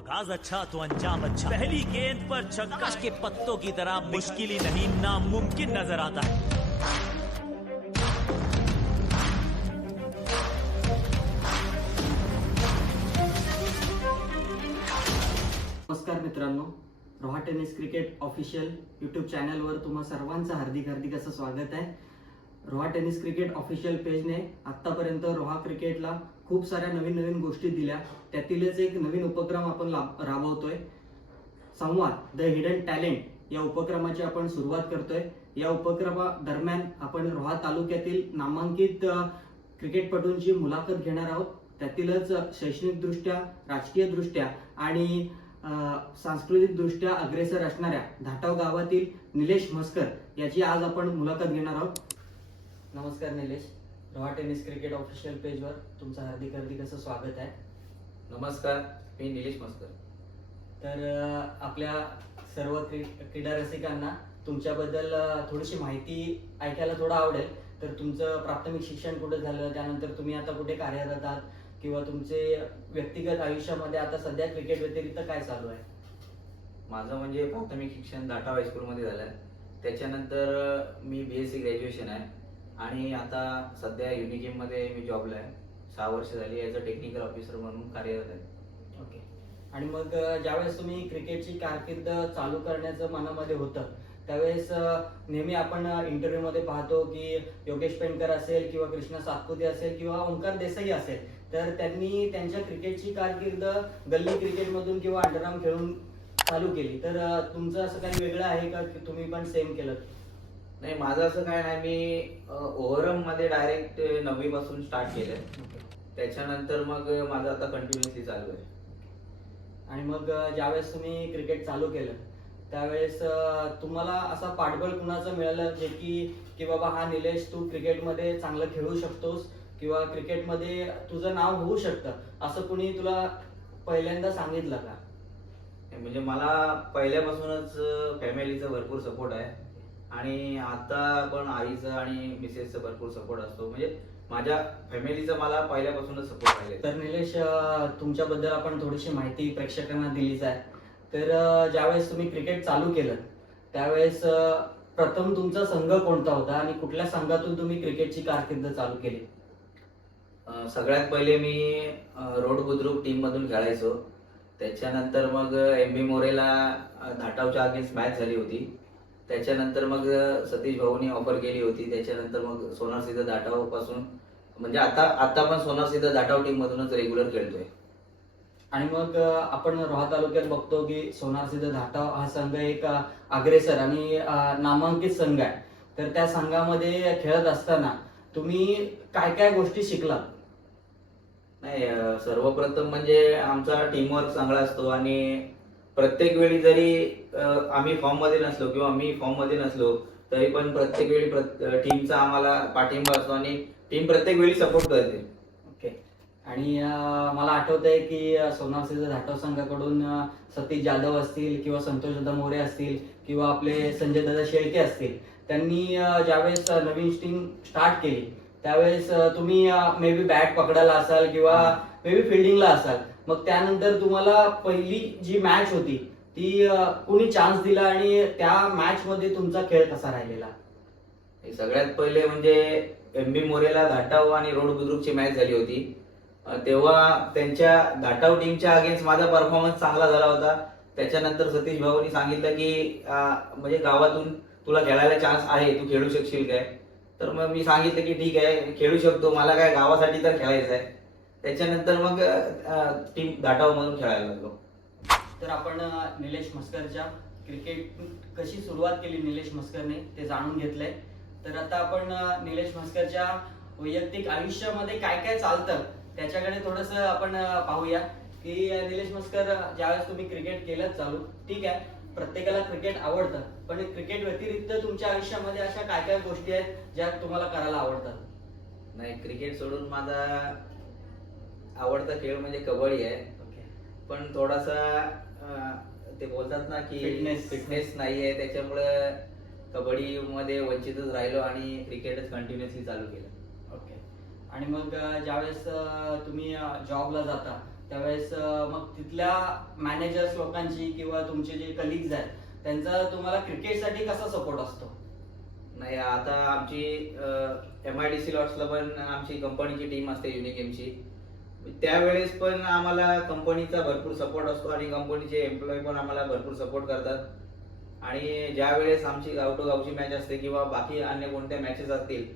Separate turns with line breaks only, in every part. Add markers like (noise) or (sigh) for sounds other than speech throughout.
आगाज अच्छा तो अंजाम अच्छा। पहली गेंद पर छक्का। के पत्तों की तरह मुश्किल ही नहीं नामुमकिन नजर आता है।
नमस्कार मित्रांनो Roha tennis cricket official YouTube चॅनलवर तुम्हा सर्वांचं हार्दिक हार्दिक असं स्वागत आहे. रोहा टेनिस क्रिकेट ऑफिशियल पेजने आत्तापर्यंत रोहा क्रिकेटला खूप साऱ्या नवीन नवीन गोष्टी दिल्या. त्यातीलच एक नवीन उपक्रम आपण राबवतोय. संवाद द हिडन टॅलेंट या उपक्रमाची आपण सुरुवात करतोय. या उपक्रमा दरम्यान आपण रोहा तालुक्यातील नामांकित क्रिकेटपटूंची मुलाखत घेणार आहोत. त्यातीलच शैक्षणिकदृष्ट्या राजकीयदृष्ट्या आणि सांस्कृतिक दृष्ट्या अग्रेसर असणाऱ्या धाटाव गावातील निलेश म्हस्कर याची आज आपण मुलाखत घेणार आहोत. नमस्कार Nilesh. Roha tennis cricket official पेजवर तुमचं हार्दिक हार्दिक असं स्वागत आहे.
नमस्कार मी निलेश मस्कर.
तर अ, आपल्या सर्व क्री क्रीडा रसिकांना तुमच्याबद्दल अ, थोडीशी माहिती ऐकायला थोडं आवडेल. तर तुमचं प्राथमिक शिक्षण कुठे झालं? त्यानंतर तुम्ही आता कुठे कार्यरत आहात? किंवा तुमचे व्यक्तिगत आयुष्यामध्ये आता सध्या क्रिकेट व्यतिरिक्त काय चालू आहे?
माझं म्हणजे प्राथमिक शिक्षण दाटा हायस्कूलमध्ये झालं आहे त्याच्यानंतर अं, मी बी एस सी ग्रॅज्युएशन आहे. आणि आता सध्या युनिकेममध्ये मी जॉबला आहे. सहा वर्ष झाली ॲज अ टेक्निकल ऑफिसर म्हणून कार्यरत आहे.
ओके आणि मग ज्यावेळेस तुम्ही क्रिकेटची कारकीर्द चालू करण्याचं मनामध्ये होतं त्यावेळेस नेहमी आपण इंटरव्ह्यूमध्ये पाहतो की योगेश पेंडकर असेल किंवा कृष्णा सातपुते असेल किंवा ओंकार देसाई असेल तर त्यांनी त्यांच्या क्रिकेटची कारकीर्द गल्ली क्रिकेटमधून किंवा अंडरआर्म खेळून चालू केली. तर तुमचं असं काही वेगळं आहे का की तुम्ही पण सेम केलं?
नाही माझं असं काय नाही मी ओव्हरमध्ये डायरेक्ट नववी पासून स्टार्ट केलंय. त्याच्यानंतर मग माझं आता कंटिन्युअसली चालू आहे.
आणि मग ज्यावेळेस तुम्ही क्रिकेट चालू केलं त्यावेळेस तुम्हाला असा पाठबळ कुणाचं मिळालं जे की की बाबा हा निलेश तू क्रिकेटमध्ये चांगलं खेळू शकतोस किंवा क्रिकेटमध्ये तुझं नाव होऊ शकतं असं कुणी तुला पहिल्यांदा सांगितलं का?
म्हणजे मला पहिल्यापासूनच फॅमिलीचा भरपूर सपोर्ट आहे. आणि आता पण आईचा आणि मिसेसचा भरपूर सपोर्ट असतो. म्हणजे माझ्या फॅमिलीचा मला पहिल्यापासूनच सपोर्ट आहे
तर निलेश तुमच्याबद्दल आपण थोडीशी माहिती प्रेक्षकांना दिलीच आहे. तर ज्यावेळेस तुम्ही क्रिकेट चालू केलं त्यावेळेस प्रथम तुमचा संघ कोणता होता आणि कुठल्या संघातून तुम्ही क्रिकेटची कारकीर्द चालू केली?
सगळ्यात पहिले मी रोड बुद्रुक टीम मधून खेळायचो. त्याच्यानंतर मग एम बी मोरेला धाटावच्या अगेन्स्ट मॅच झाली होती. त्याच्यानंतर मग सतीश भाऊनी ऑफर केली होती. त्याच्यानंतर मग सोनार सिद्ध धाटावपासून म्हणजे आता आता पण सोनार सिद्ध धाटाव टीम मधूनच रेग्युलर खेळतोय.
आणि मग आपण रोहा तालुक्यात बघतो की सोनार सिद्ध धाटाव हा संघ एक अग्रेसर आणि नामांकित संघ आहे. तर त्या संघामध्ये खेळत असताना तुम्ही काय काय गोष्टी शिकलात?
नाही सर्वप्रथम म्हणजे आमचा टीमवर्क चांगला असतो आणि प्रत्येक वेळी जरी आम्ही फॉर्ममध्ये नसलो किंवा मी फॉर्ममध्ये नसलो तरी पण प्रत्येक वेळी टीमचा आम्हाला पाठिंबा असतो आणि टीम प्रत्येक वेळी सपोर्ट करते.
ओके. आणि मला आठवत आहे की सिद्ध धाटव संघाकडून सतीश जाधव असतील किंवा संतोष दादा मोरे असतील किंवा आपले संजय दादा शेळके असतील त्यांनी ज्यावेळेस नवीन टीम स्टार्ट केली त्यावेळेस तुम्ही मे बी बॅट पकडायला असाल किंवा मे बी फिल्डिंगला असाल मग त्यानंतर तुम्हाला पहिली जी मॅच होती ती अं, कुणी चान्स दिला आणि त्या मॅच मध्ये तुमचा खेळ कसा राहिलेला?
सगळ्यात पहिले म्हणजे एम बी मोरेला घाटाव आणि रोड बुद्रुकची मॅच झाली होती. तेव्हा त्यांच्या घाटाव टीमच्या अगेन्स्ट माझा परफॉर्मन्स चांगला झाला होता. त्याच्यानंतर सतीश भाऊनी सांगितलं की म्हणजे गावातून तुला खेळायला चान्स आहे तू खेळू शकशील काय? तर मग मी सांगितलं की ठीक आहे खेळू शकतो मला काय गावासाठी तर खेळायचं आहे त्याच्यानंतर मग टीम घाटाव मधून खेळायला लागलो.
तर आपण निलेश मस्करच्या क्रिकेट कशी सुरुवात केली निलेश मस्करने ते जाणून घेतलंय. तर आता आपण निलेश मस्करच्या वैयक्तिक आयुष्यामध्ये काय काय चालतं त्याच्याकडे थोडस आपण पाहूया. की निलेश मस्कर ज्यावेळेस तुम्ही क्रिकेट केलं चालू ठीक आहे प्रत्येकाला क्रिकेट आवडतं. पण क्रिकेट व्यतिरिक्त तुमच्या आयुष्यामध्ये अशा काय काय गोष्टी आहेत ज्या तुम्हाला करायला आवडतात?
नाही क्रिकेट सोडून माझा आवडता खेळ म्हणजे कबड्डी आहे. पण थोडासा ते बोलतात ना की
Fitness.
फिटनेस नाही आहे त्याच्यामुळे कबड्डी मध्ये वंचितच राहिलो आणि क्रिकेटच कंटिन्युअसली चालू केलं.
ओके. आणि मग ज्यावेळेस तुम्ही जॉबला जाता त्यावेळेस मग तिथल्या मॅनेजर्स लोकांची किंवा तुमचे जे कलिग्ज आहेत त्यांचा तुम्हाला क्रिकेटसाठी कसा सपोर्ट असतो?
नाही आता आमची एम आय डी सी लॉट्सला पण आमची कंपनीची टीम असते युनिकेमची त्यावेळेस पण आम्हाला कंपनीचा भरपूर सपोर्ट असतो आणि कंपनीचे एम्प्लॉई पण आम्हाला भरपूर सपोर्ट करतात. आणि ज्या वेळेस आमची गाव टू गावची मॅच असते किंवा बाकी अन्य कोणत्या मॅचेस असतील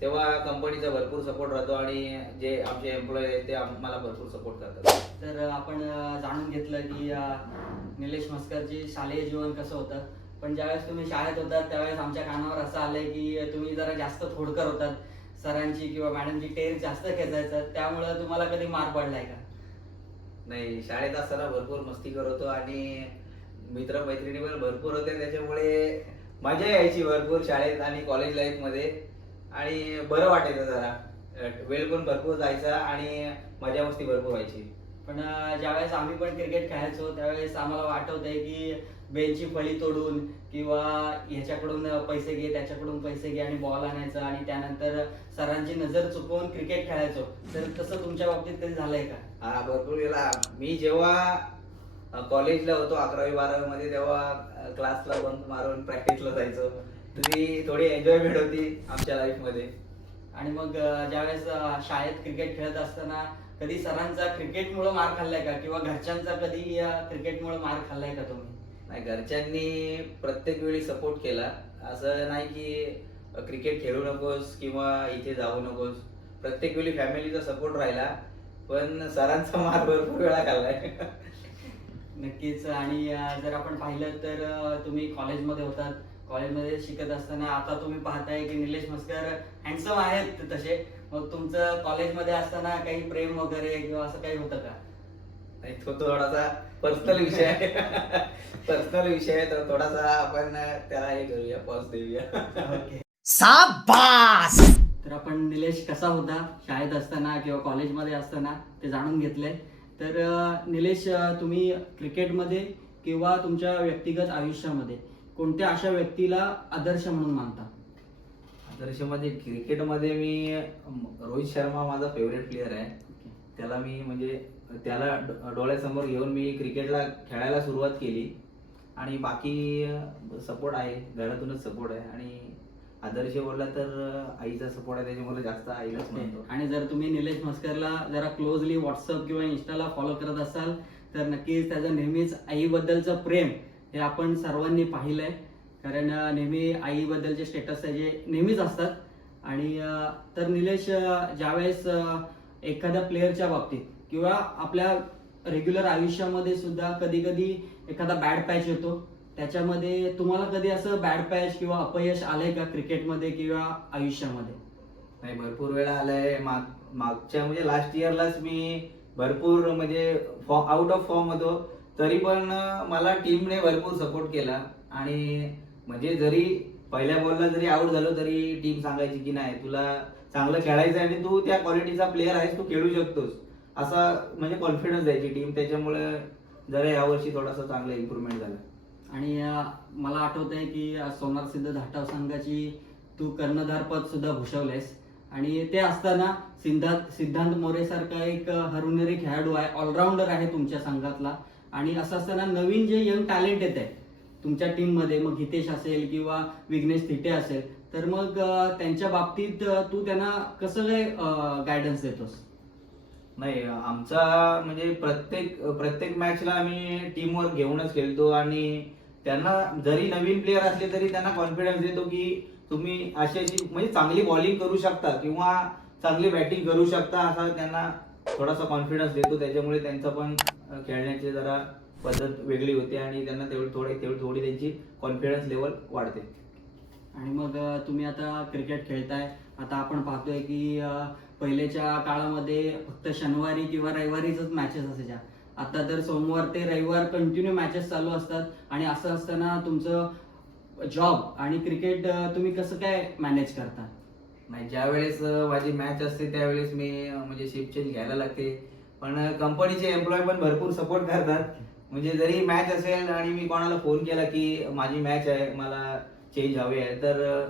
तेव्हा कंपनीचा भरपूर सपोर्ट राहतो आणि जे आमचे एम्प्लॉई आहेत ते आम्हाला भरपूर सपोर्ट करतात.
तर आपण जाणून घेतलं की निलेश मस्करची शालेय जीवन कसं होतं? पण ज्यावेळेस तुम्ही शाळेत होतात त्यावेळेस आमच्या कानावर असं आलंय की तुम्ही जरा जास्त थोडकर होतात. सरांची किंवा मॅडमची टेर जास्त खेचायचं त्यामुळे तुम्हाला कधी मार पडलाय का?
नाही शाळेत असताना भरपूर मस्ती करत होतो आणि मित्र मैत्रिणी पण भरपूर होते. त्याच्यामुळे मजा यायची भरपूर शाळेत आणि कॉलेज लाईफमध्ये. आणि बरं वाटायचं जरा. वेळ पण भरपूर जायचा आणि मजा मस्ती भरपूर व्हायची.
पण ज्यावेळेस आम्ही पण क्रिकेट खेळायचो त्यावेळेस आम्हाला आठवत आहे की बेंचची फळी तोडून किंवा ह्याच्याकडून पैसे घे त्याच्याकडून पैसे घे आणि बॉल आणायचं आणि त्यानंतर सरांची नजर चुकवून क्रिकेट खेळायचो. तर तसं तुमच्या बाबतीत कधी झालंय का?
हा भरपूर वेळा मी जेव्हा कॉलेजला होतो अकरावी बारावी मध्ये तेव्हा क्लासला बंक मारून प्रॅक्टिसला जायचो. ती थोडी एन्जॉयमेंट होती आमच्या लाईफमध्ये.
आणि मग ज्यावेळेस शाळेत क्रिकेट खेळत असताना कधी सरांचा क्रिकेटमुळे मार खाल्लाय का? किंवा घरच्यांचा कधी क्रिकेटमुळे मार खाल्लाय का तुम्ही?
नाही घरच्यांनी प्रत्येक वेळी सपोर्ट केला. असं नाही की क्रिकेट खेळू नकोस किंवा इथे जाऊ नकोस. प्रत्येक वेळी फॅमिलीचा सपोर्ट राहिला पण सरांचा (laughs) मार भरपूर वेळा खाल्लाय. (laughs)
नक्कीच. आणि जर आपण पाहिलं तर तुम्ही कॉलेजमध्ये होतात. कॉलेजमध्ये शिकत असताना आता तुम्ही पाहताय की निलेश मस्कर हँडसम आहेत तसे. मग तुमचं कॉलेजमध्ये असताना काही प्रेम वगैरे किंवा असं काही होतं का?
नाही तो थोडासा पर्सनल विषय आहे. पर्सनल विषय आहे तर थोडासा आपण त्याला हे करूया पॉज देऊया.
ओके
शाबास!
तर आपण निलेश कसा होता? शाळेत असताना किंवा कॉलेजमध्ये असताना ते जाणून घेतलंय. तर अं, निलेश अं, तुम्ही क्रिकेटमध्ये किंवा तुमच्या व्यक्तिगत आयुष्यामध्ये कोणत्या अशा व्यक्तीला आदर्श म्हणून मानता?
आदर्शमध्ये क्रिकेटमध्ये मी रोहित शर्मा माझा फेवरेट प्लेअर आहे. त्याला मी म्हणजे त्याला डोळ्यासमोर घेऊन मी क्रिकेटला खेळायला सुरुवात केली. आणि बाकी सपोर्ट आहे. घरातूनच सपोर्ट आहे. आणि आदर्श बोलला तर आईचा सपोर्ट आहे. त्याच्यामुळे जास्त आईलाच म्हणतो.
आणि जर तुम्ही निलेश मस्करला जरा क्लोजली व्हॉट्सअप किंवा इन्स्टाला फॉलो करत असाल तर नक्कीच त्याचं नेहमीच आईबद्दलचं प्रेम हे आपण सर्वांनी पाहिलंय. कारण अं, नेहमी आईबद्दलचे स्टेटस त्याचे नेहमीच असतात. आणि तर निलेश ज्यावेळेस एखाद्या प्लेअरच्या बाबतीत किंवा आपल्या रेग्युलर आयुष्यामध्ये सुद्धा कधी कधी एखादा बॅड पॅच येतो. त्याच्यामध्ये तुम्हाला कधी असं बॅड पॅच किंवा अपयश आलंय का क्रिकेटमध्ये किंवा आयुष्यामध्ये?
नाही भरपूर वेळा आलाय. माग मागच्या म्हणजे लास्ट इयरलाच मी भरपूर म्हणजे आउट ऑफ फॉर्म होतो. तरी पण मला टीमने भरपूर सपोर्ट केला. आणि म्हणजे जरी पहिल्या बॉलला जरी आउट झालो तरी टीम सांगायची की नाही तुला चांगलं खेळायचं आहे आणि तू त्या क्वालिटीचा प्लेअर आहेस तू खेळू शकतोस. असा म्हणजे कॉन्फिडन्स द्यायची टीम त्याच्यामुळे जरा यावर्षी थोडासा चांगला इम्प्रुव्हमेंट झाला.
आणि मला आठवत आहे की सोनार सिद्ध धाटाव संघाची तू कर्णधारपद सुद्धा भूषवलेस आणि ते असताना सिद्धांत सिद्धांत मोरे सारखा एक हरुनेरी खेळाडू आहे ऑलराऊंडर आहे तुमच्या संघातला. आणि असं असताना नवीन जे यंग टॅलेंट येत आहे तुमच्या टीममध्ये मग हितेश असेल किंवा विघ्नेश थिटे असेल तर मग त्यांच्या बाबतीत तू त्यांना कसं काय गायडन्स देतोस?
नाही आमचा म्हणजे प्रत्येक प्रत्येक मॅचला आम्ही टीमवर्क घेऊनच खेळतो आणि त्यांना जरी नवीन प्लेअर असले तरी त्यांना कॉन्फिडन्स देतो की तुम्ही अशी अशी म्हणजे चांगली बॉलिंग करू शकता किंवा चांगली बॅटिंग करू शकता असा त्यांना थोडासा कॉन्फिडन्स देतो. त्याच्यामुळे त्यांचं पण खेळण्याची जरा पद्धत वेगळी होते आणि त्यांना तेवढी थोडी तेवढी थोडी त्यांची कॉन्फिडन्स लेवल वाढते.
आणि मग तुम्ही आता क्रिकेट खेळताय. आता आपण पाहतोय की पहिलेच्या काळामध्ये फक्त शनिवारी किंवा रविवारीच मॅचेस असायच्या. आता तर सोमवार ते रविवार कंटिन्यू मॅचेस चालू असतात. आणि असं असताना तुमचं जॉब आणि क्रिकेट तुम्ही कसं काय मॅनेज करता?
नाही ज्यावेळेस माझी मॅच असते त्यावेळेस मी म्हणजे शिफ्ट चेंज घ्यायला लागते. पण कंपनीचे एम्प्लॉय पण भरपूर सपोर्ट करतात. म्हणजे जरी मॅच असेल आणि मी कोणाला फोन केला की माझी मॅच आहे मला चेंज हवी आहे. तर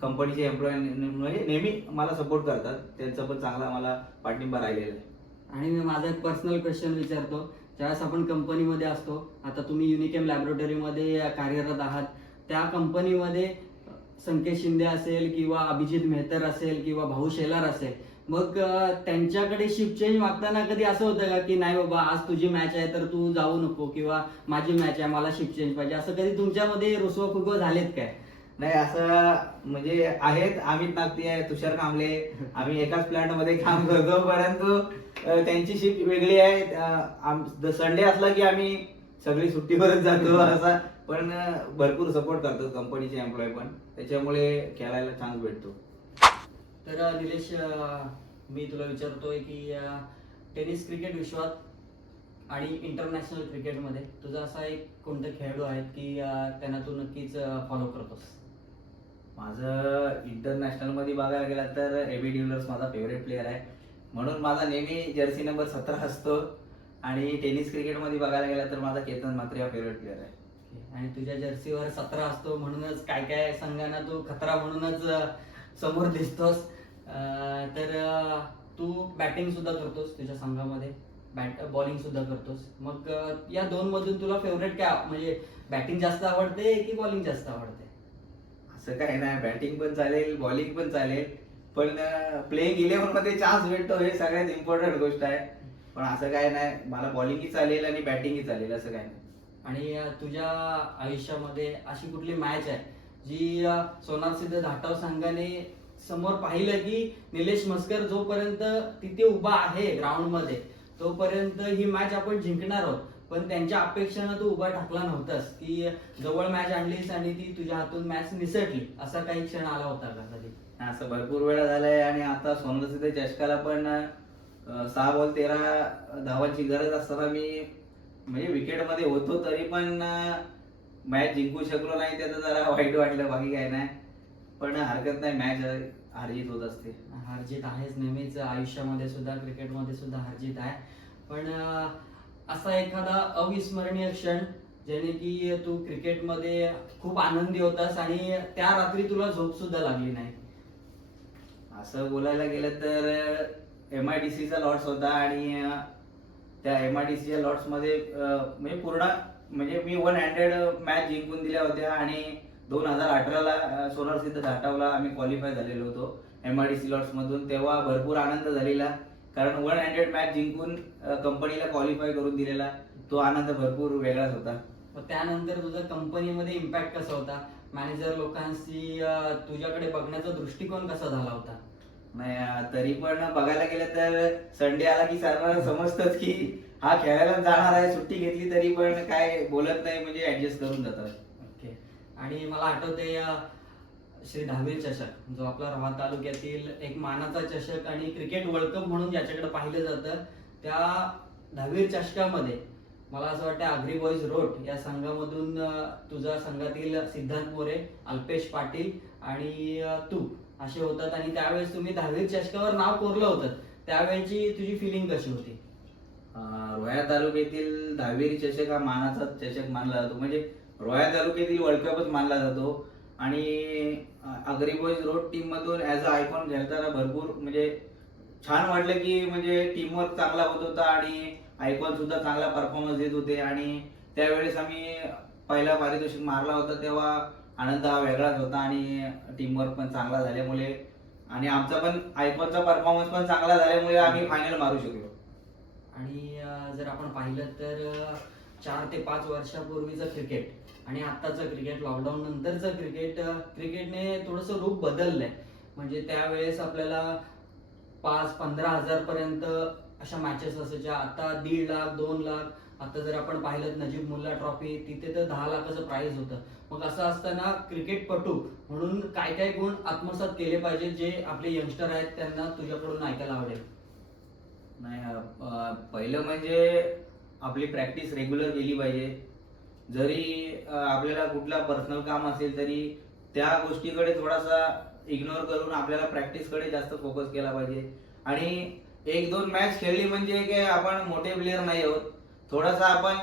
कंपनीचे एम्प्लॉय म्हणजे नेहमी मला सपोर्ट करतात. त्यांचा पण चांगला मला पाठिंबा राहिलेला आहे.
आणि मी माझा एक पर्सनल क्वेश्चन विचारतो. ज्यावेळेस आपण कंपनीमध्ये असतो आता तुम्ही युनिकेम लॅबोरेटरीमध्ये कार्यरत आहात. त्या कंपनीमध्ये संकेत शिंदे असेल किंवा अभिजित मेहतर असेल किंवा भाऊ शेलार असेल मग त्यांच्याकडे शिफ्ट चेंज मागताना कधी असं होतं का की नाही बाबा आज तुझी मॅच आहे तर तू जाऊ नको किंवा माझी मॅच आहे मला शिफ्ट चेंज पाहिजे? असं कधी तुमच्यामध्ये रुसवा फुगवा झालेत काय?
नाही असं म्हणजे आहेत. अमित नागती आहे. तुषार कांबळे. आम्ही एकाच प्लांटमध्ये काम करतो. परंतु त्यांची शिफ्ट वेगळी आहे. संडे असला की आम्ही सगळी सुट्टीवरच जातो असा. पण भरपूर सपोर्ट करतात कंपनीचे एम्प्लॉय पण. त्याच्यामुळे खेळायला चान्स भेटतो.
तर निलेश मी तुला विचारतोय की टेनिस क्रिकेट विश्वात आणि इंटरनॅशनल क्रिकेटमध्ये तुझा असा एक कोणता खेळाडू आहेत की त्यांना तू नक्कीच फॉलो करतोस?
माझं इंटरनॅशनलमध्ये बघायला गेला तर एबी डिव्हिलर्स माझा फेवरेट प्लेअर आहे. म्हणून माझा नेहमी जर्सी नंबर सतरा असतो. आणि टेनिस क्रिकेटमध्ये बघायला गेला तर माझा केतन मात्रे हा फेवरेट प्लेअर आहे.
आणि तुझ्या जर्सीवर सतरा असतो म्हणूनच काय काय संघांना तू खतरा म्हणूनच समोर दिसतोस. तर तू बॅटिंग सुद्धा करतोस तुझ्या संघामध्ये. बॅट बॉलिंग सुद्धा करतोस. मग या दोन मधून तुला फेवरेट काय म्हणजे बॅटिंग जास्त आवडते की बॉलिंग जास्त आवडते?
असं काही नाही बॅटिंग पण चालेल बॉलिंग पण चालेल. पण प्लेइंग इलेव्हनमध्ये चान्स भेटतो हे सगळ्यात इम्पॉर्टंट गोष्ट आहे. पण असं काय नाही मला बॉलिंगही चालेल आणि बॅटिंगही चालेल असं काय नाही.
आणि तुझ्या आयुष्यामध्ये अशी कुठली मॅच आहे जी सोनार सिद्ध धाटाव संघाने समोर पाहिलं की निलेश मस्कर जोपर्यंत तिथे उभा आहे ग्राउंडमध्ये तोपर्यंत ही मॅच आपण जिंकणार आहोत. पण त्यांच्या अपेक्षेनं तू उभा टाकला नव्हतास की जवळ मॅच आणलीस आणि ती तुझ्या हातून मॅच निसटली. असा काही क्षण आला होता का कधी?
असं भरपूर वेळा झालंय आणि आता सोनरसिद्ध चषकाला पण सहा बॉल तेरा धावांची गरज असताना मी म्हणजे विकेटमध्ये होतो तरी पण मॅच जिंकू शकलो नाही त्याचं जरा वाईट वाटलं बाकी काय नाही. पण हरकत नाही मॅच हारजीत होत असते.
हारजीत आहेच नेहमीच. आयुष्यामध्ये सुद्धा क्रिकेटमध्ये सुद्धा हारजीत आहे. पण असा एखादा अविस्मरणीय क्षण ज्याने की तू क्रिकेटमध्ये खूप आनंदी होतास आणि त्या रात्री तुला झोप सुद्धा लागली नाही.
असं बोलायला गेलं तर एम आय डी सीचा लॉट्स होता आणि त्या एम आय डी सीच्या लॉट्समध्ये म्हणजे पूर्ण म्हणजे मी वन हंड्रेड मॅच जिंकून दिल्या होत्या आणि दोन हजार अठराला सोलार सिद्ध घाटावला आम्ही क्वालिफाय झालेलो होतो. M I D C lots मधून. तेव्हा भरपूर आनंद झालेला. कारण वन हंड्रेड मॅच जिंकून कंपनीला क्वालिफाय करून दिलेला. तो आनंद भरपूर वेगळाच होता.
त्यानंतर तुझा कंपनीमध्ये इम्पॅक्ट कसा होता? मॅनेजर लोकांशी तुझ्याकडे बघण्याचा दृष्टिकोन कसा झाला होता?
नाही तरी पण बघायला गेलं तर संडे आला की सर्वांना समजतच की हा खेळायला जाणार आहे सुट्टी घेतली तरी पण काय बोलत नाही म्हणजे ऍडजस्ट करून जातात.
आणि मला आठवते या श्री दहावीर चषक जो आपला रवा तालुक्यातील एक मानाचा चषक आणि क्रिकेट वर्ल्ड कप म्हणून ज्याच्याकडे पाहिलं जातं त्या दहावीर चषकामध्ये मला असं वाटतं आग्री बॉईज रोड या संघामधून तुझ्या तुझा संघातील सिद्धांत मोरे अल्पेश पाटील आणि तू असे होतात आणि त्यावेळेस तुम्ही दहावीर चषकावर नाव कोरलं होतं. त्यावेळेची तुझी फिलिंग कशी होती?
अं, रोह्या तालुक्यातील दहावीरी चषक हा मानाचा चषक मानला जातो. म्हणजे रोया तालुक्यातील वर्ल्ड कपच मानला जातो. आणि अग्री बॉईज रोड टीम मधून ऍज अ आयकॉन खेळताना भरपूर म्हणजे छान वाटलं की म्हणजे टीमवर्क चांगला होत होता आणि आयकॉन सुद्धा चांगला परफॉर्मन्स देत होते. आणि त्यावेळेस आम्ही पहिला पारितोषिक मारला होता तेव्हा आनंद हा वेगळाच होता आणि टीमवर्क पण चांगला झाल्यामुळे आणि आमचा पण आयकॉनचा परफॉर्मन्स पण चांगला झाल्यामुळे आम्ही फायनल मारू शकलो.
आणि जर आपण पाहिलं तर चार ते पाच वर्षापूर्वीचं क्रिकेट आणि आत्ताचं क्रिकेट लॉकडाऊन नंतरचं क्रिकेट क्रिकेटने थोडंसं रूप बदललंय. म्हणजे त्यावेळेस आपल्याला पाच पंधरा हजार पर्यंत अशा मॅचेस असायच्या. आता दीड लाख दोन लाख. आता जर आपण पाहिलं नजीब मुल्ला ट्रॉफी तिथे तर दहा लाखाचं प्राइस होतं. मग असं असताना क्रिकेटपटू म्हणून काय काय गुण आत्मसात केले पाहिजे जे आपले यंगस्टर आहेत त्यांना तुझ्याकडून ऐकायला आवडेल?
नाही पहिलं म्हणजे आपली प्रॅक्टिस रेग्युलर केली पाहिजे. जरी आपल्याला कुठला पर्सनल काम असेल तरी त्या गोष्टीकडे थोडासा इग्नोर करून आपल्याला प्रॅक्टिसकडे जास्त फोकस केला पाहिजे. आणि एक दोन मॅच खेळली म्हणजे काय आपण मोठे प्लेअर नाही आहोत. थोडासा आपण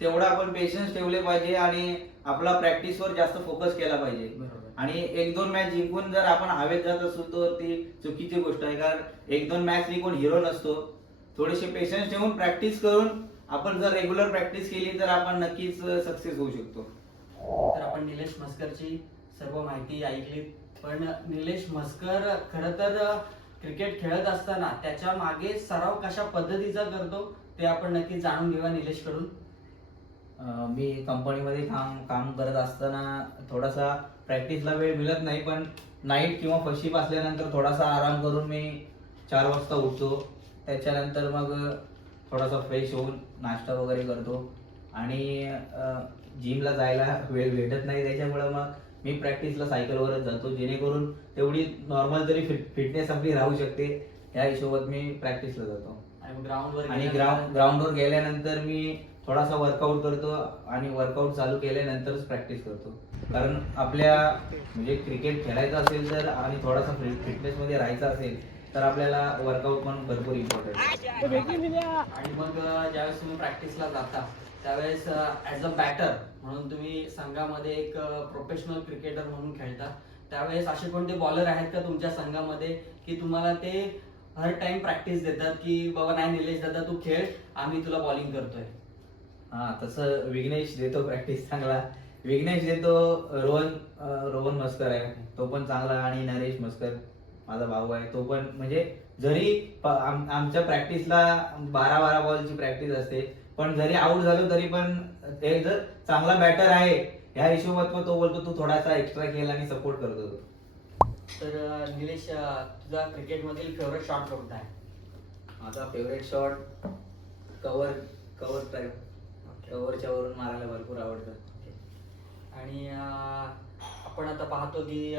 तेवढा आपण पेशन्स ठेवले पाहिजे आणि आपला प्रॅक्टिसवर जास्त फोकस केला पाहिजे. आणि एक दोन मॅच जिंकून जर आपण हवेत जात असू तर ती चुकीची गोष्ट आहे. कारण एक दोन मॅच कोण हिरो नसतो. थोडेसे पेशन्स ठेवून प्रॅक्टिस करून आपण जर रेग्युलर प्रॅक्टिस केली तर आपण नक्कीच सक्सेस होऊ शकतो.
तर आपण निलेश मस्करची सर्व माहिती ऐकली. पण निलेश मस्कर खरं तर क्रिकेट खेळत असताना त्याच्यामागे सराव कशा पद्धतीचा करतो ते आपण नक्की जाणून घेऊया
निलेशकडून मी कंपनीमध्ये काम काम करत असताना थोडासा प्रॅक्टिसला वेळ मिळत नाही पण नाईट किंवा शिफ्ट असल्यानंतर थोडासा आराम करून मी चार वाजता उठतो. त्याच्यानंतर मग थोडासा फ्रेश होऊन नाश्ता वगैरे करतो. आणि जिमला जायला वेळ भेटत नाही. त्याच्यामुळं मग मी प्रॅक्टिसला सायकलवरच जातो. जेणेकरून तेवढी नॉर्मल तरी फिट फिटनेस आपली राहू शकते. या हिशोबात मी प्रॅक्टिसला जातो.
आणि ग्राउंडवर
आणि ग्राउंड ग्राउंडवर गेल्यानंतर मी थोडासा वर्कआउट करतो आणि वर्कआउट चालू केल्यानंतरच प्रॅक्टिस करतो. कारण आपल्या म्हणजे क्रिकेट खेळायचं असेल तर आणि थोडासा फिटनेस मध्ये राहायचं असेल तर आपल्याला वर्कआउट पण भरपूर इम्पॉर्टंट आहे.
आणि मग ज्यावेळेस तुम्ही प्रॅक्टिसला जाता त्यावेळेस ऍज अ बॅटर म्हणून तुम्ही संघामध्ये एक प्रोफेशनल क्रिकेटर म्हणून खेळता त्यावेळेस असे कोणते बॉलर आहेत का तुमच्या संघामध्ये की तुम्हाला ते हर टाइम प्रॅक्टिस देतात की बाबा नाही निलेश दादा तू खेळ आम्ही तुला बॉलिंग करतोय?
हा तसं विघ्नेश देतो प्रॅक्टिस चांगला. विघ्नेश देतो रोहन रोहन मस्कर आहे. तो पण चांगला आणि नरेश मस्कर. माझा भाऊ आहे तो पण म्हणजे जरी आमच्या प्रॅक्टिसला बारा बारा बॉलची प्रॅक्टिस असते पण जरी आउट झालो तरी पण ते जर चांगला बॅटर आहे ह्या हिशोबात तो बोलतो तू थोडासा एक्स्ट्रा केला आणि सपोर्ट करतो तो
तर निलेश तुझा क्रिकेटमधील फेवरेट शॉट कोणता आहे?
माझा favourite shot cover cover type कव्हरच्या वरून मारायला भरपूर आवडतं.
आणि आपण आता पाहतो की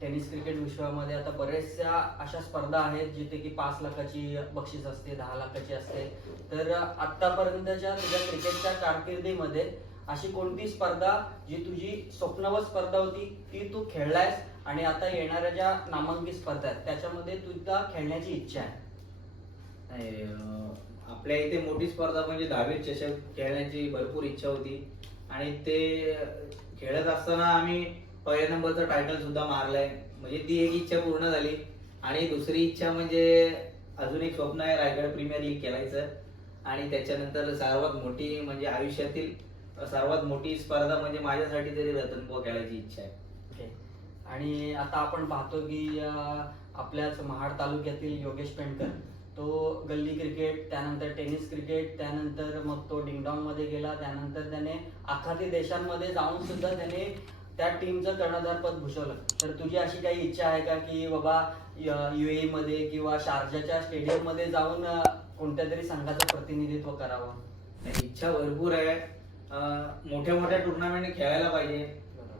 टेनिस क्रिकेट विश्वामध्ये आता बऱ्याचशा अशा स्पर्धा आहेत जिथे की पाच लाखाची बक्षीस असते दहा लाखाची असते. तर आतापर्यंतच्या तुझ्या क्रिकेटच्या कारकिर्दीमध्ये अशी कोणती स्पर्धा जी तुझी स्वप्नवत स्पर्धा होती ती तू खेळलायस आणि आता येणाऱ्या ज्या नामांकित स्पर्धा आहेत त्याच्यामध्ये तुझा खेळण्याची इच्छा आहे?
नाही, आपल्या इथे मोठी स्पर्धा म्हणजे दहावीत चषक खेळण्याची भरपूर इच्छा होती. आणि ते खेळत असताना आम्ही पहिल्या नंबरचं टायटल सुद्धा मारलंय. म्हणजे ती एक इच्छा पूर्ण झाली. आणि दुसरी इच्छा म्हणजे अजून एक स्वप्न आहे रायगड प्रीमियर लीग खेळायचं. आणि त्याच्यानंतर सर्वात मोठी म्हणजे आयुष्यातील सर्वात मोठी स्पर्धा म्हणजे माझ्यासाठी तरी रतनबो खेळायची इच्छा आहे.
ओके. आणि आता आपण पाहतो की आपल्याच महाड तालुक्यातील योगेश पेंडकर तो गल्ली क्रिकेट त्यानंतर टेनिस क्रिकेट त्यानंतर मग तो डिंगडॉंगमध्ये गेला. त्यानंतर त्याने आखाती देशांमध्ये जाऊन सुद्धा त्याने त्या टीमचं कर्णधार पद भूषवलं. तर तुझी अशी काही इच्छा आहे का की बाबा युए मध्ये किंवा शारजाच्या स्टेडियममध्ये जाऊन कोणत्या तरी संघाचं प्रतिनिधित्व करावं?
इच्छा भरपूर आहे. मोठ्या मोठ्या टुर्नामेंट खेळायला पाहिजे.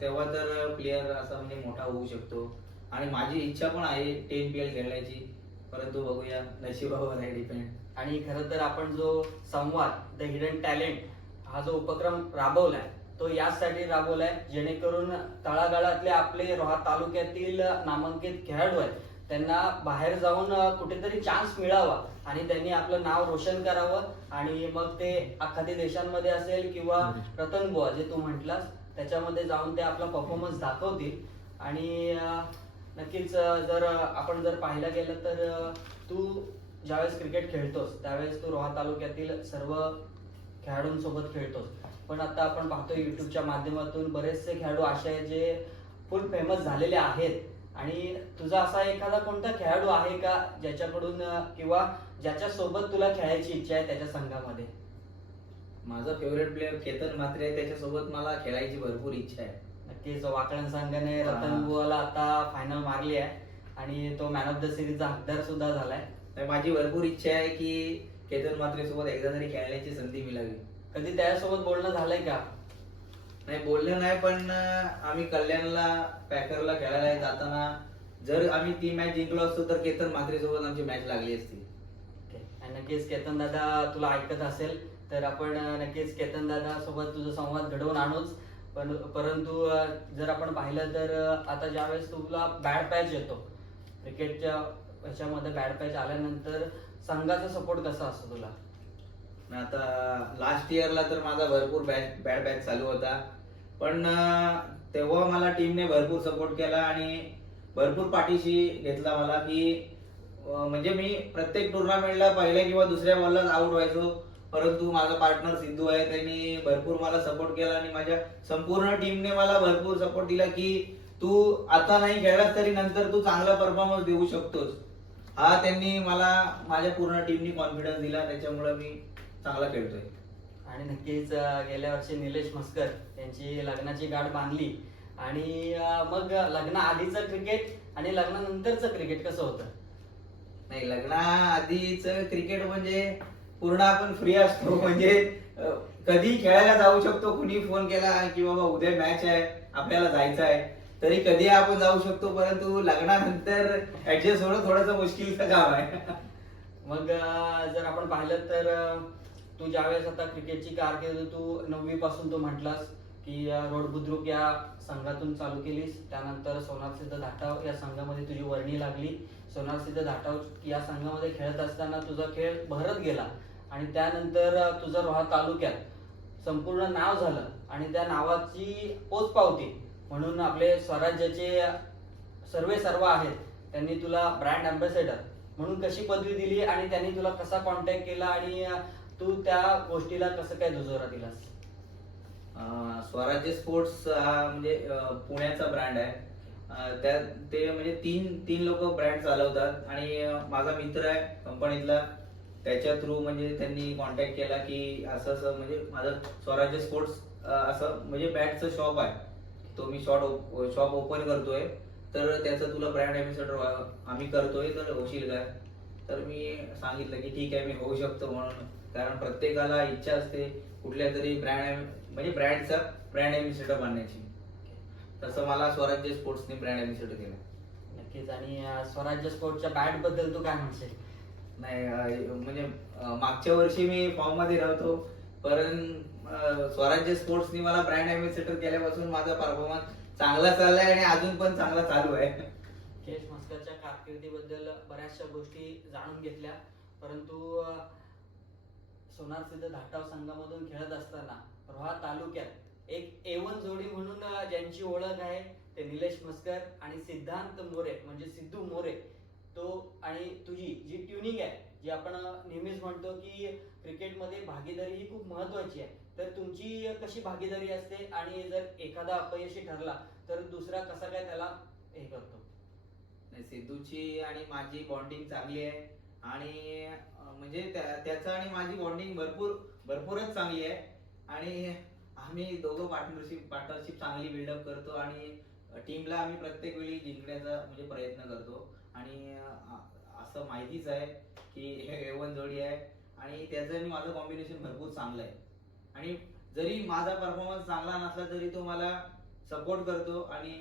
तेव्हा तर प्लेअर असा म्हणजे मोठा होऊ शकतो. आणि माझी इच्छा पण आहे टेन पी एल खेळण्याची परंतु बघूया नशिबावर आहे डिपेंड
आणि खरं तर आपण जो संवाद द हिडन टॅलेंट हा जो उपक्रम राबवलाय तो यासाठी राबवलाय जेणेकरून तळागाळातले आपले रोहा तालुक्यातील नामांकित खेळाडू आहेत त्यांना बाहेर जाऊन कुठेतरी चान्स मिळावा आणि त्यांनी आपलं नाव रोशन करावं आणि मग ते अखादी देशांमध्ये असेल किंवा रतन बुवा जे तू म्हटलास त्याच्यामध्ये जाऊन ते आपला परफॉर्मन्स दाखवतील. आणि नक्कीच जर आपण जर पाहायला गेलं तर तू ज्यावेळेस क्रिकेट खेळतोस त्यावेळेस तू रोहा तालुक्यातील सर्व खेळाडूंसोबत खेळतोस. पण आता आपण पाहतो युट्यूबच्या माध्यमातून बरेचसे खेळाडू असे आहेत जे फुल फेमस झालेले आहेत. आणि तुझा असा एखादा कोणता खेळाडू आहे का ज्याच्याकडून किंवा ज्याच्या सोबत तुला खेळायची इच्छा आहे त्याच्या संघामध्ये?
माझा फेवरेट प्लेअर केतन म्हात्रे आहे त्याच्यासोबत मला खेळायची भरपूर इच्छा आहे.
नक्कीच वाकळण संघाने. रतन बुवाला आता फायनल मारली आहे. आणि तो मॅन ऑफ द सिरीजचा हकदार सुद्धा झालाय.
तर माझी भरपूर इच्छा आहे की केतन म्हात्रे सोबत एकदा तरी खेळण्याची संधी मिळावी.
कधी त्याच्यासोबत बोलणं झालंय का?
नाही बोललं नाही पण आम्ही कल्याणला पॅकरला खेळायला जाताना जर आम्ही ती मॅच जिंकलो असतो तर केतन म्हात्रे सोबत आमची मॅच लागली असती.
नक्कीच केतन दादा तुला ऐकत असेल तर आपण नक्कीच केतन दादा सोबत तुझा संवाद घडवून आणूच. पण परंतु जर आपण पाहिलं तर आता ज्यावेळेस तुला बॅड पॅच येतो क्रिकेटच्या ह्याच्यामध्ये बॅड पॅच आल्यानंतर संघाचा सपोर्ट कसा असतो तुला?
आता लास्ट इयरला तर माझा भरपूर बॅच बॅड बॅच चालू होता. पण तेव्हा मला टीमने भरपूर सपोर्ट केला आणि भरपूर पाठीशी घेतला मला की म्हणजे मी प्रत्येक टुर्नामेंटला पहिल्या किंवा दुसऱ्या बॉललाच आउट व्हायचो. परंतु माझा पार्टनर सिद्धू आहे त्यांनी भरपूर मला सपोर्ट केला आणि माझ्या संपूर्ण टीमने मला भरपूर सपोर्ट दिला की तू आता नाही खेळलास तरी नंतर तू चांगला परफॉर्मन्स देऊ शकतोस. हा त्यांनी मला माझ्या पूर्ण टीमनी कॉन्फिडन्स दिला त्याच्यामुळे मी चांगला खेळतोय.
आणि नक्कीच गेल्या वर्षी निलेश मस्कर यांची लग्नाची गाठ बांधली. आणि मग लग्न आधीचं क्रिकेट आणि लग्नानंतरचं क्रिकेट कसं होतं?
नाही लग्नाआधीच क्रिकेट म्हणजे पूर्ण आपण फ्री असतो. (laughs) म्हणजे कधी खेळायला जाऊ शकतो. कुणी फोन केला की बाबा उद्या मॅच आहे आपल्याला जायचं आहे तरी कधी आपण जाऊ शकतो. परंतु लग्नानंतर ऍडजस्ट होणं थोडंसं मुश्किलचं काम आहे. (laughs)
मग जर आपण पाहिलं तर तू ज्यावेळेस आता क्रिकेटची कारकीर्द तू नववी पासून तू म्हटलास की रोड बुद्रुक या संघातून चालू केलीस. त्यानंतर सोनार सिद्ध धाटाव या संघामध्ये तुझी वर्णी लागली. सोनार सिद्ध धाटाव या संघामध्ये खेळत असताना तुझा खेळ भरत गेला आणि त्यानंतर तुझं रोहा तालुक्यात संपूर्ण नाव झालं आणि त्या नावाची पोच पावती म्हणून आपले स्वराज्याचे सर्वे सर्व आहेत. त्यांनी तुला ब्रँड अँबॅसेडर म्हणून कशी पदवी दिली आणि त्यांनी तुला कसा कॉन्टॅक्ट केला आणि तू त्या गोष्टीला कसं काय दुजोरा दिलास?
अं, स्वराज्य स्पोर्ट्स हा म्हणजे अं, पुण्याचा ब्रँड आहे. अं, त्या ते म्हणजे तीन तीन लोक ब्रँड चालवतात आणि अं, माझा मित्र आहे कंपनीतला. त्याच्या थ्रू म्हणजे त्यांनी कॉन्टॅक्ट केला की असं असं म्हणजे माझं स्वराज्य स्पोर्ट्स असं म्हणजे बॅटचं शॉप आहे. तो मी शॉप शॉप ओपन करतोय. तर त्याचं तुला ब्रँड एम्बेसेडर आम्ही करतोय. तर होशील काय? तर मी सांगितलं की ठीक आहे मी होऊ शकतो म्हणून. कारण प्रत्येकाला इच्छा असते कुठल्या तरी ब्रँड म्हणजे ब्रँडचा ब्रँड एम्बेसेडर बनण्याची तसं मला स्वराज्य स्पोर्ट्सने ब्रँड एम्बेसेडर केलं
नक्कीच. आणि स्वराज्य स्पोर्टच्या बॅटबद्दल तू काय म्हणशील?
नाही म्हणजे मागच्या वर्षी मी फॉर्ममध्ये राहतो पण स्वराज्य स्पोर्ट्सनी मला ब्रँड एम्बेसेडर केल्यापासून माझा परफॉर्मन्स चांगला चाललाय आणि अजून पण चांगला चालू आहे.
केश मस्करच्या कारकिर्दीबद्दल बऱ्याचशा गोष्टी जाणून घेतल्या. परंतु सोनार सिद्ध धाटाव संघामधून खेळत असताना रोहा तालुक्यात एक एवन जोडी म्हणून ज्यांची ओळख आहे ते निलेश मस्कर आणि सिद्धांत मोरे म्हणजे सिद्धू मोरे. तो आणि तुझी जी ट्युनिंग आहे जी आपण नेहमीच म्हणतो की क्रिकेटमध्ये भागीदारी ही खूप महत्वाची आहे. तर तुमची कशी भागीदारी असते आणि जर एखादा अपयशी ठरला तर दुसरा कसा काय त्याला हे करतो?
नाही, सिद्धूची आणि माझी बॉन्डिंग चांगली आहे. आणि म्हणजे त्या- त्याचं आणि माझी बॉन्डिंग भरपूर भरपूरच चांगली आहे. आणि आम्ही दोघं पार्टनरशिप पार्टनरशिप चांगली बिल्डअप करतो आणि टीमला आम्ही प्रत्येक वेळी जिंकण्याचा म्हणजे प्रयत्न करतो. आणि असं माहितीच आहे की हे एवन जोडी आहे. आणि त्याचं आणि माझं कॉम्बिनेशन भरपूर चांगलं आहे. आणि जरी माझा परफॉर्मन्स चांगला नसला तरी तो मला सपोर्ट करतो आणि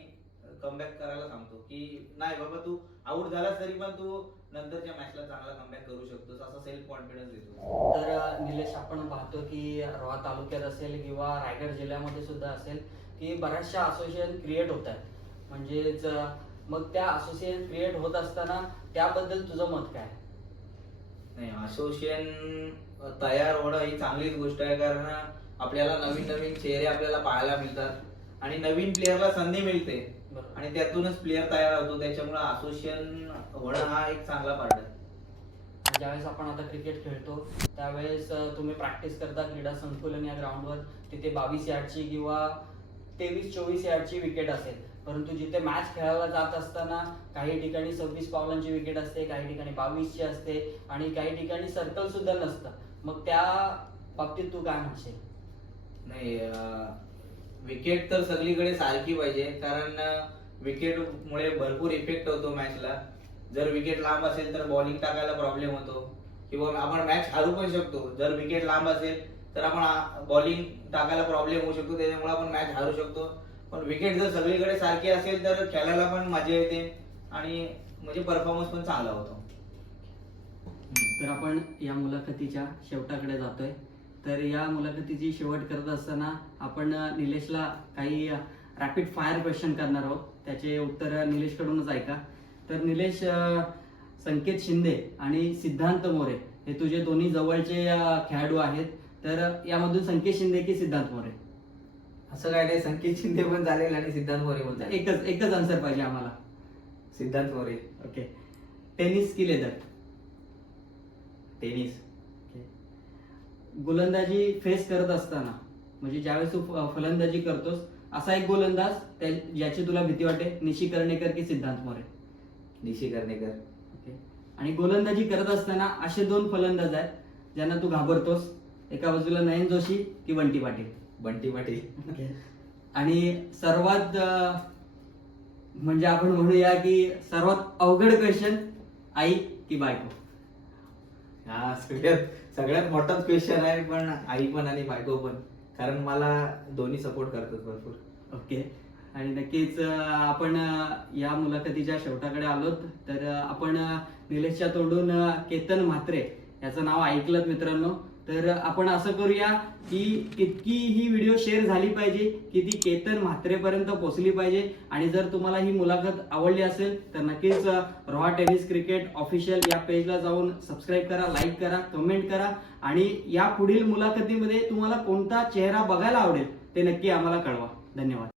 कमबॅक करायला सांगतो की नाही बाबा तू आउट झालास तरी पण तू नंतरच्या मॅचला चांगला कमबॅक करू शकतोस असा सेल्फ कॉन्फिडन्स देतो
तर निलेश आपण पाहतो की रोहा तालुक्यात असेल किंवा रायगड जिल्ह्यामध्ये सुद्धा असेल की बऱ्याचशा असोसिएशन क्रिएट होत आहेत. म्हणजेच मग त्या असोसिएशन क्रिएट होत असताना त्याबद्दल तुझं मत काय
नाही असोसिएशन तयार होणं ही चांगलीच गोष्ट आहे कारण आपल्याला नवीन नवीन चेहरे आपल्याला पाहायला मिळतात आणि नवीन प्लेअरला संधी मिळते. आणि त्यातूनच प्लेअर तयार होतो त्याच्यामुळे असोसिएशन होणं हा एक चांगला पार्ट आहे.
ज्यावेळेस आपण आता क्रिकेट खेळतो त्यावेळेस तुम्ही प्रॅक्टिस करता क्रीडा संकुलन या ग्राउंडवर तिथे बावीस यार्डची किंवा तेवीस चोवीस यार्डची विकेट असेल. परंतु जिथे मॅच खेळायला जात असताना काही ठिकाणी सव्वीस पावलांची विकेट असते काही ठिकाणी बावीसची असते आणि काही ठिकाणी सर्कल सुद्धा नसतं. मग त्या बाबतीत तू काय म्हणशील?
नाही विकेट तर सगळीकडे सारखी पाहिजे कारण विकेट मुळे भरपूर इफेक्ट होतो मॅचला जर विकेट लांब असेल तर बॉलिंग टाकायला प्रॉब्लेम होतो. किंवा आपण मॅच हारू पण शकतो. जर विकेट लांब असेल तर आपण बॉलिंग टाकायला प्रॉब्लेम होऊ शकतो. त्याच्यामुळे आपण मॅच हारू शकतो. पण विकेट जर सगळीकडे सारखी असेल तर खेळायला पण मजा येते आणि म्हणजे परफॉर्मन्स पण चांगला होतो.
तर आपण या मुलाखतीच्या शेवटाकडे जातोय. तर या मुलाखतीची शेवट करत असताना आपण निलेशला काही रॅपिड फायर क्वेश्चन करणार आहोत. त्याचे उत्तर निलेशकडूनच ऐका. तर निलेश संकेत शिंदे आणि सिद्धांत मोरे हे तुझे दोन्ही जवळचे खेळाडू आहेत. तर यामधून संकेत शिंदे की सिद्धांत मोरे?
असं काय नाही संकेत शिंदे पण चालेल आणि सिद्धांत मोरे पण चालेल
एकच एकच आन्सर पाहिजे आम्हाला.
सिद्धांत मोरे.
ओके. टेनिस की लेदर?
टेनिस.
गोलंदाजी फेस करत असताना म्हणजे ज्यावेळेस तू फलंदाजी करतोस असा एक गोलंदाज त्या- ज्याची तुला भीती वाटते निशी कर्णेकर की सिद्धांत मोरे?
निशी करणेकर
ओके. आणि गोलंदाजी करत असताना असे दोन फलंदाज आहेत ज्यांना तू घाबरतोस. एका बाजूला नयन जोशी की बंटी पाटील.
बंटी पाटील.
आणि सर्वात म्हणजे आपण म्हणूया की सर्वात अवघड क्वेश्चन आई की बायको?
हा सगळ्यात सगळ्यात मोठाच क्वेश्चन आहे पण आई पण आणि बायको पण. कारण मला दोन्ही सपोर्ट करतात भरपूर.
ओके आणि नक्कीच आपण या मुलाखतीच्या शेवटाकडे आलोत. तर आपण निलेशच्या तोंडून केतन म्हात्रे याचं नाव ऐकलं मित्रांनो. तर आपण असं करूया की इतकी ही व्हिडिओ शेअर झाली पाहिजे की ती केतन म्हात्रेपर्यंत पोहोचली पाहिजे. आणि जर तुम्हाला ही मुलाखत आवडली असेल तर नक्कीच रॉ रोहा टेनिस क्रिकेट ऑफिशियल या पेजला जाऊन सबस्क्राईब करा लाईक करा कमेंट करा. आणि या पुढील मुलाखतीमध्ये तुम्हाला कोणता चेहरा बघायला आवडेल ते नक्की आम्हाला कळवा. धन्यवाद.